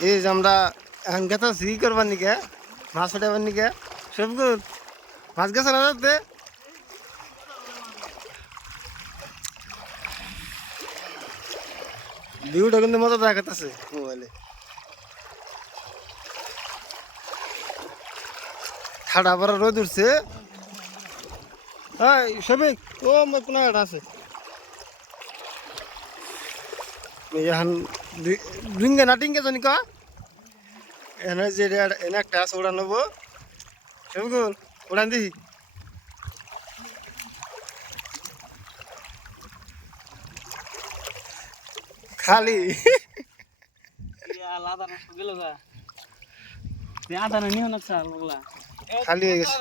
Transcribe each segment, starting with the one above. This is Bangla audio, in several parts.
এই যে আমরা গেছে ই করবার নিকে মাছ উঠাবার নিকে সবগুল মাছ গেছে না যাতে ভিউটা কিন্তু মজা দেখাতেছে মোবাইলে ঠাডা পরে রোদ উঠছে সবিক ও কোনো একটা আছে এখন ডিঙ্গে না ডিঙ্গে জানি কা এনে যে এনে একটা আছে ওড়া নেবো সবিকুল ওড়ান দিহি খালি খালি হয়ে গেছে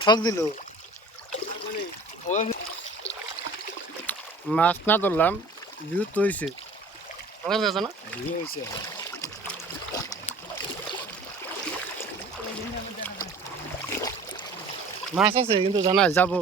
ঠক দিল মাছ না ধরলাম ভিউ তো হয়েছে না মাছ আছে কিন্তু জানা যাবো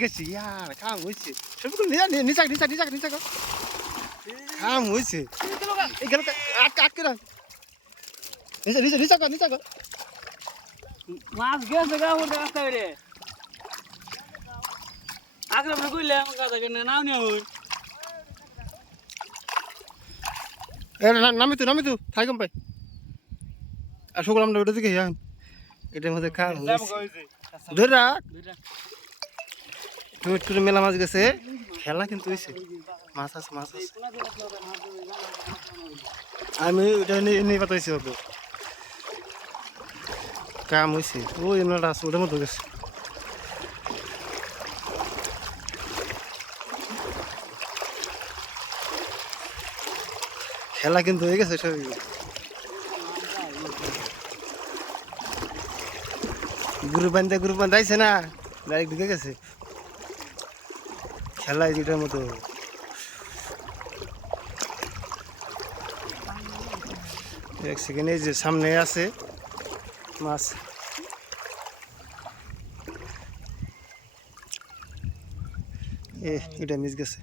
গেছি ইয়ার কাম হয়েছে সবগুলো নিচা নিচা নিচা নিচা কাম হয়েছে আটকে রাখ নিচা নিচা নিচা নিচা মাছ গেছে গা ওর রাস্তা রে আগ্রা করে কইলে আমার কথা কেন নাও নি হই নামি তো থাই কম পাই আর সকল আমরা ওটা দিকে যান এটার মধ্যে কাম হয়েছে ধরে রাখ টুইট মেলা মাছ গেছে খেলা কিন্তু হয়েছে মাছ আছে আমি ওটা নিয়ে পাঠাইছি ওকে কাম হয়েছে ওই এমনটা আছে ওটার মধ্যে গেছে খেলা কিন্তু হয়ে গেছে সবই গ্রুপ বান্ধাইছে না ডাইরেক্ট ঢুকে গেছে খেলায় যেটার মতো এক সেকেন্ড এই যে সামনে আছে মাছ এটা মিস গেছে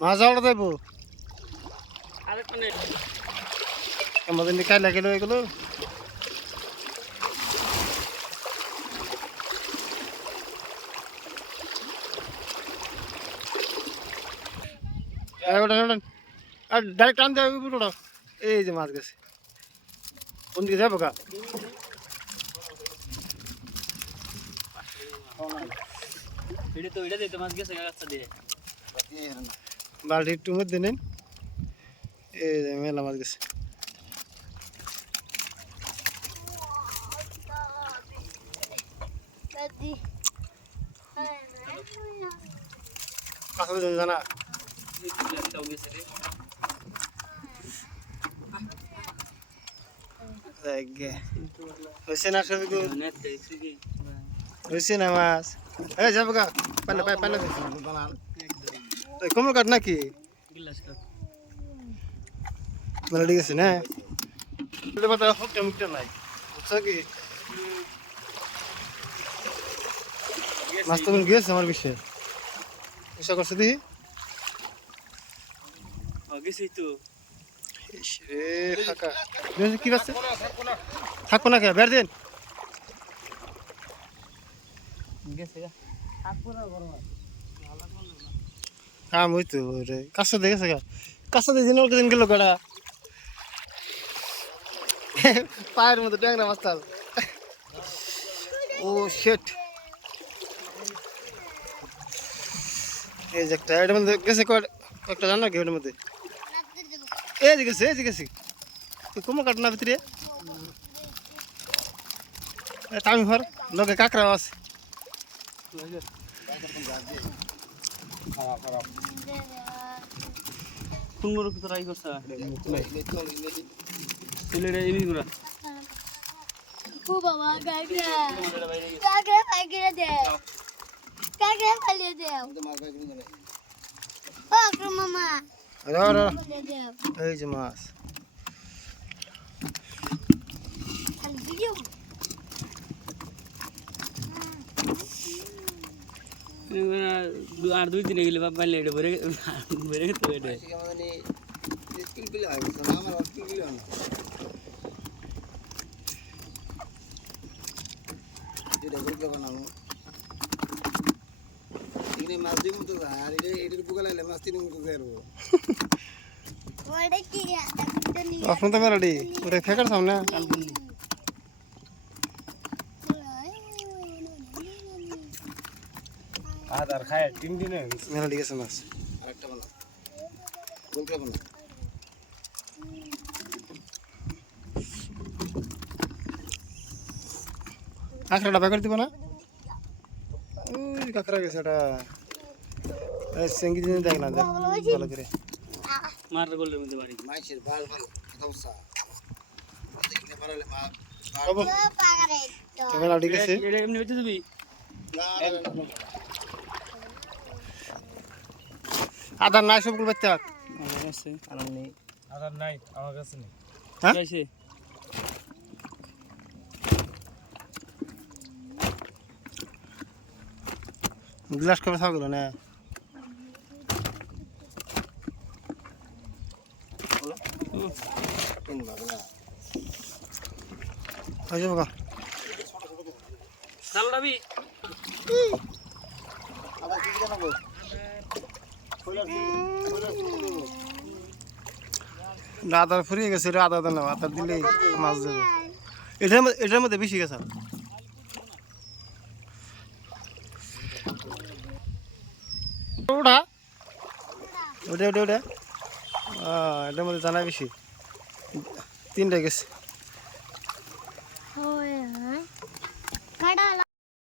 মাছ যাওয়া যাইব আমাদের খাই লাগিল এগুলো আর ডাইরেক্ট টান দেওয়া এই যে মাছ গেছে কোন দিকে যাবো গা বালতি একটু মধ্যে নেন এই যে মেলা মাছ গেছে জানা হয়েছে না সবই হয়েছে না মাছ এই যাবো গা পাল্লা পাল্লা কমল কাঠ নাকি মেলা ঠিক আছে না মুখটা নাই বুঝছো কি মাছ তখন গিয়েছে আমার বিষয়ে এসা করছে দিহি ফাঁকা কি পাচ্ছে থাকবো না কে বের দিন কাম হইতো রে কাছে দেখেছে গা কাছে দিয়ে দিন গেল গড়া পায়ের মধ্যে ট্যাংরা মাছ তাল ও শেট এই যে একটা এর মধ্যে গেছে কয়েকটা জানো কি ওর মধ্যে এই যে গেছে কুমো কাট না ভিতরে টাইম ভর লগে কাকড়া আছে কোন বড় কত রাই করছ চলে রে ইনি গুরা ও বাবা কাকড়া কাকড়া কাকড়া দে কাকড়া খালি দে ও আকরাম মামা আরে দে দে এই যে মাছ খালি ভিডিও আর দুই দিনে গেলে বাবা লেটে ভরে ভরে তো এটা ওটা কি এটা নি এখন তো মেলাডি ওটা ফেকার সামনে আদার খায় 3 দিনে মেলাডি গেছে মাছ কাঁকড়াটা বেকার দিব না ওই কাঁকড়া গেছে ওটা সেঙ্গি দিন দেখ না দেখ ভালো করে মার গোলের মধ্যে বাড়ি পাগারে তো মেলাডি গেছে এটা এমনি হইতে দিবি আদার নাই সবগুলো বাচ্চা আছে আদার নাই আমার কাছে নেই হ্যাঁ আছে গ্লাস কবে থাকলো না আচ্ছা বাবা চাল রাবি আদার ফুরিয়ে গেছে রে আদা না আদা দিলে মাছ যাবে এটার মধ্যে বেশি গেছে ওটা ওটা ওটা ওটা এটার মধ্যে জানা বেশি 3টা গেছে होय हां काढाला